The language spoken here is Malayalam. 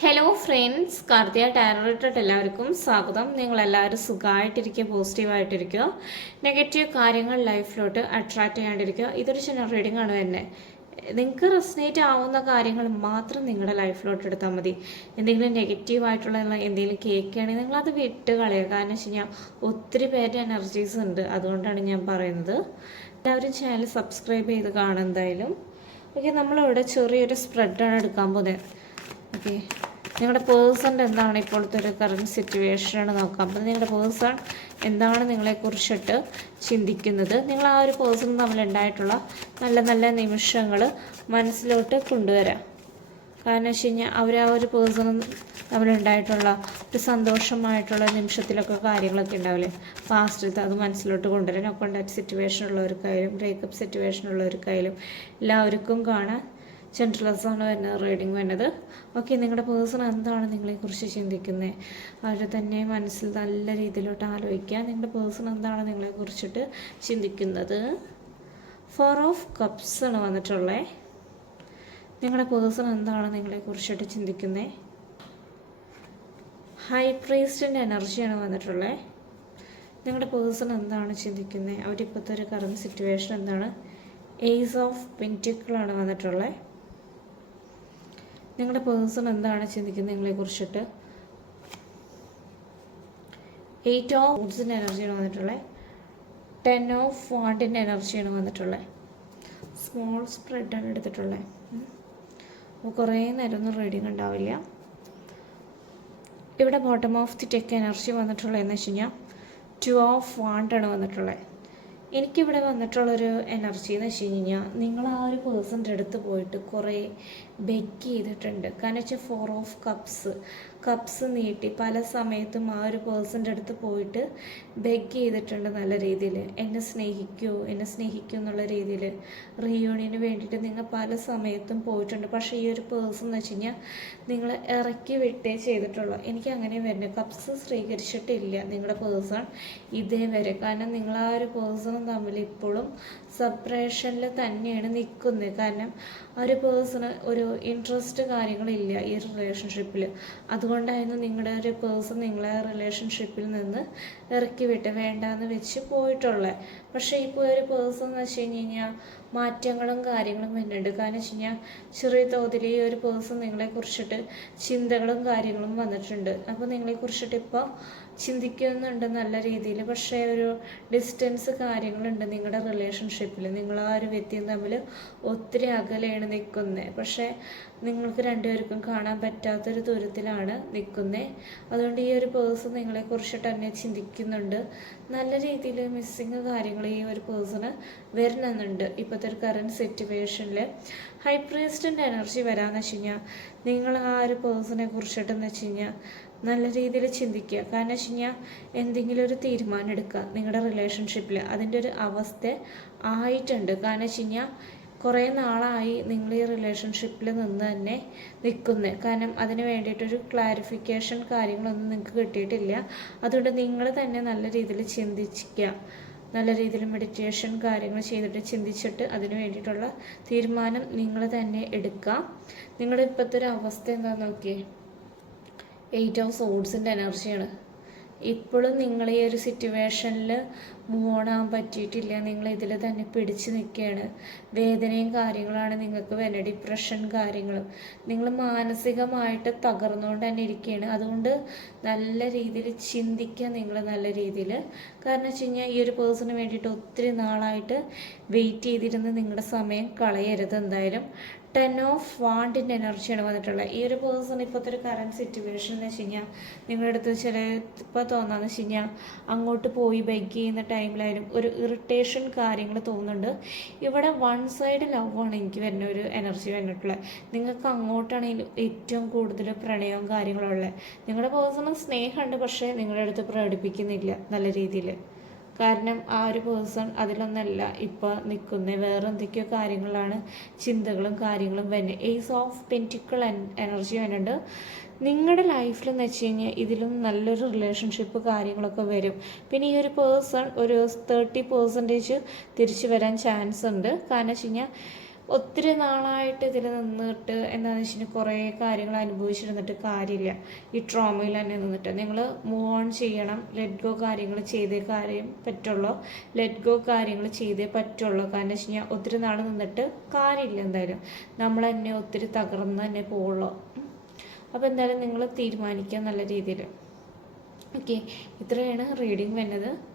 ഹലോ ഫ്രണ്ട്സ്, കാർത്തിക ടാരോട്ട് എല്ലാവർക്കും സ്വാഗതം. നിങ്ങളെല്ലാവരും സുഖമായിട്ടിരിക്കുക, പോസിറ്റീവായിട്ടിരിക്കുക, നെഗറ്റീവ് കാര്യങ്ങൾ ലൈഫിലോട്ട് അട്രാക്റ്റ് ചെയ്യാണ്ടിരിക്കുക. ഇതൊരു ജനറൽ റീഡിംഗ് ആണ് തന്നെ. നിങ്ങൾക്ക് റെസനേറ്റ് ആവുന്ന കാര്യങ്ങൾ മാത്രം നിങ്ങളുടെ ലൈഫിലോട്ട് എടുത്താൽ മതി. എന്തെങ്കിലും നെഗറ്റീവായിട്ടുള്ള എന്തെങ്കിലും കേൾക്കുകയാണെങ്കിൽ നിങ്ങളത് വിട്ട് കളയുക. കാരണം വെച്ച് കഴിഞ്ഞാൽ ഒത്തിരി പേരുടെ എനർജീസ് ഉണ്ട്, അതുകൊണ്ടാണ് ഞാൻ പറയുന്നത്. എല്ലാവരും ചാനൽ സബ്സ്ക്രൈബ് ചെയ്ത് കാണും എന്തായാലും. ഓക്കെ, നമ്മളിവിടെ ചെറിയൊരു സ്പ്രെഡാണ് എടുക്കാൻ പോകുന്നത്. ഓക്കെ, നിങ്ങളുടെ പേഴ്സണിൻ്റെ എന്താണ് ഇപ്പോഴത്തെ ഒരു കറണ്ട് സിറ്റുവേഷനാണ് നോക്കാം. അപ്പോൾ നിങ്ങളുടെ പേഴ്സൺ എന്താണ് നിങ്ങളെക്കുറിച്ചിട്ട് ചിന്തിക്കുന്നത്, നിങ്ങൾ ആ ഒരു പേഴ്സൺ തമ്മിലുണ്ടായിട്ടുള്ള നല്ല നല്ല നിമിഷങ്ങൾ മനസ്സിലോട്ട് കൊണ്ടുവരാം. കാരണം വെച്ച് കഴിഞ്ഞാൽ അവർ ആ ഒരു പേഴ്സണും തമ്മിലുണ്ടായിട്ടുള്ള ഒരു സന്തോഷമായിട്ടുള്ള നിമിഷത്തിലൊക്കെ കാര്യങ്ങളൊക്കെ ഉണ്ടാവില്ലേ, പാസ്റ്റിലത്തെ അത് മനസ്സിലോട്ട് കൊണ്ടുവരാൻ. കോണ്ടാക്ട് സിറ്റുവേഷൻ ഉള്ളവർക്കായാലും ബ്രേക്കപ്പ് സിറ്റുവേഷൻ ഉള്ളവർക്കായാലും എല്ലാവർക്കും കാണാൻ ജെൻറൽനെസ്സാണ് വരുന്നത് റീഡിങ് വരുന്നത്. ഓക്കെ, നിങ്ങളുടെ പേഴ്സൺ എന്താണ് നിങ്ങളെക്കുറിച്ച് ചിന്തിക്കുന്നത്, അവർ തന്നെ മനസ്സിൽ നല്ല രീതിയിലോട്ട് ആലോചിക്കുക. നിങ്ങളുടെ പേഴ്സൺ എന്താണ് നിങ്ങളെക്കുറിച്ചിട്ട് ചിന്തിക്കുന്നത്. 4 ഓഫ് കപ്സ് ആണ് വന്നിട്ടുള്ളത്. നിങ്ങളുടെ പേഴ്സൺ എന്താണ് നിങ്ങളെക്കുറിച്ചിട്ട് ചിന്തിക്കുന്നത്. ഹൈ പ്രീസ്റ്റിൻ്റെ എനർജിയാണ് വന്നിട്ടുള്ളത്. നിങ്ങളുടെ പേഴ്സൺ എന്താണ് ചിന്തിക്കുന്നത്, അവരിപ്പോഴത്തെ ഒരു കറണ്ട് സിറ്റുവേഷൻ എന്താണ്. ഏസ് ഓഫ് പെന്റിക്കിളാണ് വന്നിട്ടുള്ളത്. നിങ്ങളുടെ പേഴ്സൺ എന്താണ് ചിന്തിക്കുന്നത് നിങ്ങളെക്കുറിച്ചിട്ട്. 8 ഓഫ് വുഡ്സിൻ്റെ എനർജിയാണ് വന്നിട്ടുള്ളത്. 10 ഓഫ് വാണ്ടിൻ്റെ എനർജിയാണ് വന്നിട്ടുള്ളത്. സ്മോൾ സ്പ്രെഡാണ് എടുത്തിട്ടുള്ളത്. അപ്പോൾ കുറേ നേരമൊന്നും റീഡിങ് ഉണ്ടാവില്ല. ഇവിടെ bottom of the tech energy വന്നിട്ടുള്ളതെന്ന് വെച്ച് കഴിഞ്ഞാൽ 2 ഓഫ് വാണ്ടാണ് വന്നിട്ടുള്ളത്. എനിക്കിവിടെ വന്നിട്ടുള്ളൊരു എനർജി എന്ന് വെച്ച് കഴിഞ്ഞാൽ നിങ്ങൾ ആ ഒരു പേഴ്സൻ്റെ അടുത്ത് പോയിട്ട് കുറേ ബെഗ് ചെയ്തിട്ടുണ്ട്. കാരണം വെച്ചാൽ 4 ഓഫ് കപ്സ് നീട്ടി പല സമയത്തും ആ ഒരു പേഴ്സൻ്റെ അടുത്ത് പോയിട്ട് ബെഗ് ചെയ്തിട്ടുണ്ട് നല്ല രീതിയിൽ. എന്നെ സ്നേഹിക്കൂ എന്നുള്ള രീതിയിൽ റീയൂണിയന് വേണ്ടിയിട്ട് നിങ്ങൾ പല സമയത്തും പോയിട്ടുണ്ട്. പക്ഷേ ഈ ഒരു പേഴ്സൺ എന്ന് വെച്ച് കഴിഞ്ഞാൽ നിങ്ങൾ ഇറക്കി വിട്ടേ ചെയ്തിട്ടുള്ളൂ. എനിക്ക് അങ്ങനെ വരുന്നത്, കപ്സ് സ്വീകരിച്ചിട്ടില്ല നിങ്ങളുടെ പേഴ്സൺ ഇതേവരെ. കാരണം നിങ്ങൾ ആ ഒരു പേഴ്സണും തമ്മിൽ ഇപ്പോഴും സെപ്പറേഷനിൽ തന്നെയാണ് നിൽക്കുന്നത്. കാരണം ആ ഒരു പേഴ്സണ് ഒരു ഇൻട്രസ്റ്റ് കാര്യങ്ങളില്ല ഈ റിലേഷൻഷിപ്പിൽ. അതുകൊണ്ടായിരുന്നു നിങ്ങളുടെ ഒരു പേഴ്സൺ നിങ്ങളെ റിലേഷൻഷിപ്പിൽ നിന്ന് ഇറക്കി വിട്ട് വേണ്ടാന്ന് വെച്ച് പോയിട്ടുള്ളത്. പക്ഷേ ഇപ്പോൾ ഒരു പേഴ്സൺ എന്ന് വെച്ച് കഴിഞ്ഞാൽ മാറ്റങ്ങളും കാര്യങ്ങളും വരുന്നുണ്ട്. കാരണം വെച്ച് കഴിഞ്ഞാൽ ചെറിയ തോതിൽ ഈ ഒരു പേഴ്സൺ നിങ്ങളെക്കുറിച്ചിട്ട് ചിന്തകളും കാര്യങ്ങളും വന്നിട്ടുണ്ട്. അപ്പോൾ നിങ്ങളെക്കുറിച്ചിട്ട് ഇപ്പോൾ ചിന്തിക്കുന്നുണ്ട് നല്ല രീതിയിൽ. പക്ഷേ ഒരു ഡിസ്റ്റൻസ് കാര്യങ്ങളുണ്ട് നിങ്ങളുടെ റിലേഷൻഷിപ്പിൽ. നിങ്ങൾ ആ ഒരു വ്യക്തിയും തമ്മിൽ ഒത്തിരി അകലെയാണ് നിൽക്കുന്നത്. പക്ഷേ നിങ്ങൾക്ക് രണ്ടുപേർക്കും കാണാൻ പറ്റാത്തൊരു ദൂരത്തിലാണ് നിൽക്കുന്നത്. അതുകൊണ്ട് ഈ ഒരു പേഴ്സൺ നിങ്ങളെക്കുറിച്ചിട്ട് തന്നെ ചിന്തിക്കുന്നുണ്ട്. നല്ല രീതിയിൽ മിസ്സിങ് കാര്യങ്ങൾ ഈ ഒരു പേഴ്സണ് വരുന്നുണ്ട് ഇപ്പോഴത്തെ ഒരു കറണ്ട് സിറ്റുവേഷനിൽ. ഹൈ പ്രീസ്റ്റിൻ്റെ എനർജി വരാമെന്ന് വെച്ച് കഴിഞ്ഞാൽ നിങ്ങൾ ആ ഒരു പേഴ്സണെ കുറിച്ചിട്ടെന്ന് വെച്ച് കഴിഞ്ഞാൽ നല്ല രീതിയിൽ ചിന്തിക്കുക. കാരണം വെച്ച് കഴിഞ്ഞാൽ എന്തെങ്കിലും ഒരു തീരുമാനം എടുക്കുക നിങ്ങളുടെ റിലേഷൻഷിപ്പിൽ. അതിൻ്റെ ഒരു അവസ്ഥ ആയിട്ടുണ്ട്. കാരണം വെച്ച് കഴിഞ്ഞാൽ കുറേ നാളായി നിങ്ങൾ ഈ റിലേഷൻഷിപ്പിൽ നിന്ന് തന്നെ നിൽക്കുന്നത്. കാരണം അതിന് വേണ്ടിയിട്ടൊരു ക്ലാരിഫിക്കേഷൻ കാര്യങ്ങളൊന്നും നിങ്ങൾക്ക് കിട്ടിയിട്ടില്ല. അതുകൊണ്ട് നിങ്ങൾ തന്നെ നല്ല രീതിയിൽ ചിന്തിക്കുക. നല്ല രീതിയിൽ മെഡിറ്റേഷൻ കാര്യങ്ങൾ ചെയ്തിട്ട് ചിന്തിച്ചിട്ട് അതിന് വേണ്ടിയിട്ടുള്ള തീരുമാനം നിങ്ങൾ തന്നെ എടുക്കുക. നിങ്ങളുടെ ഇപ്പോഴത്തെ ഒരു അവസ്ഥ എന്താണെന്ന് നോക്കിയേ. 8 ഓഫ് സോഡ്സിൻ്റെ എനർജിയാണ്. ഇപ്പോഴും നിങ്ങൾ ഈ ഒരു സിറ്റുവേഷനിൽ മൂവ് ഓൺ ആകാൻ പറ്റിയിട്ടില്ല. നിങ്ങൾ ഇതിൽ തന്നെ പിടിച്ചു നിൽക്കുകയാണ്. വേദനയും കാര്യങ്ങളാണ് നിങ്ങൾക്ക് വരുന്നത്, ഡിപ്രഷൻ കാര്യങ്ങളും. നിങ്ങൾ മാനസികമായിട്ട് തകർന്നുകൊണ്ട് തന്നെ ഇരിക്കുകയാണ്. അതുകൊണ്ട് നല്ല രീതിയിൽ ചിന്തിക്കുക നിങ്ങൾ നല്ല രീതിയിൽ. കാരണം വെച്ച് കഴിഞ്ഞാൽ ഈ ഒരു പേഴ്സണിന് വേണ്ടിയിട്ട് ഒത്തിരി നാളായിട്ട് വെയിറ്റ് ചെയ്തിരുന്ന് നിങ്ങളുടെ സമയം കളയരുത് എന്തായാലും. 10 ഓഫ് വാണ്ടിൻ്റെ എനർജിയാണ് വന്നിട്ടുള്ളത്. ഈ ഒരു പേഴ്സൺ ഇപ്പോഴത്തെ ഒരു കറണ്ട് സിറ്റുവേഷൻ എന്ന് വെച്ച് കഴിഞ്ഞാൽ നിങ്ങളുടെ അടുത്ത് ചില ഇപ്പോൾ തോന്നാന്ന് വെച്ച് കഴിഞ്ഞാൽ അങ്ങോട്ട് പോയി ബെഗ് ചെയ്യുന്ന ടൈമിലായാലും ഒരു ഇറിറ്റേഷൻ കാര്യങ്ങൾ തോന്നുന്നുണ്ട്. ഇവിടെ വൺ സൈഡ് ലവാണ് എനിക്ക് വരുന്ന ഒരു എനർജി വന്നിട്ടുള്ളത്. നിങ്ങൾക്ക് അങ്ങോട്ടാണെങ്കിൽ ഏറ്റവും കൂടുതൽ പ്രണയവും കാര്യങ്ങളും ഉള്ളത്. നിങ്ങളുടെ പേഴ്സണ് സ്നേഹമുണ്ട്, പക്ഷേ നിങ്ങളുടെ അടുത്ത് പ്രകടിപ്പിക്കുന്നില്ല നല്ല രീതിയിൽ. കാരണം ആ ഒരു പേഴ്സൺ അതിലൊന്നല്ല ഇപ്പോൾ നിൽക്കുന്നത്, വേറെ എന്തൊക്കെയോ കാര്യങ്ങളാണ് ചിന്തകളും കാര്യങ്ങളും വരുന്നത്. ഏസ് ഓഫ് പെന്റിക്കിൾ എനർജി വരുന്നുണ്ട് നിങ്ങളുടെ ലൈഫിൽ എന്ന് വെച്ച് കഴിഞ്ഞാൽ. ഇതിലും നല്ലൊരു റിലേഷൻഷിപ്പ് കാര്യങ്ങളൊക്കെ വരും. പിന്നെ ഈ ഒരു പേഴ്സൺ ഒരു 30% തിരിച്ചു വരാൻ ചാൻസ് ഉണ്ട്. കാരണം വെച്ച് കഴിഞ്ഞാൽ ഒത്തിരി നാളായിട്ട് ഇതിൽ നിന്നിട്ട് എന്താണെന്ന് വെച്ചിട്ടുണ്ടെങ്കിൽ കുറേ കാര്യങ്ങൾ അനുഭവിച്ചിരുന്നിട്ട് കാര്യമില്ല. ഈ ട്രോമയിൽ തന്നെ നിന്നിട്ട് നിങ്ങൾ മൂവ് ഓൺ ചെയ്യണം. ലെറ്റ് ഗോ കാര്യങ്ങൾ ചെയ്തേ കാര്യം പറ്റുള്ളൂ. ലെറ്റ് ഗോ കാര്യങ്ങൾ ചെയ്തേ പറ്റുള്ളൂ. കാരണം വെച്ച് കഴിഞ്ഞാൽ ഒത്തിരി നാൾ നിന്നിട്ട് കാര്യമില്ല. എന്തായാലും നമ്മൾ തന്നെ ഒത്തിരി തകർന്ന് തന്നെ പോവുള്ളൂ. അപ്പോൾ എന്തായാലും നിങ്ങൾ തീരുമാനിക്കുക നല്ല രീതിയിൽ. ഓക്കെ, ഇത്രയാണ് റീഡിങ് വരുന്നത്.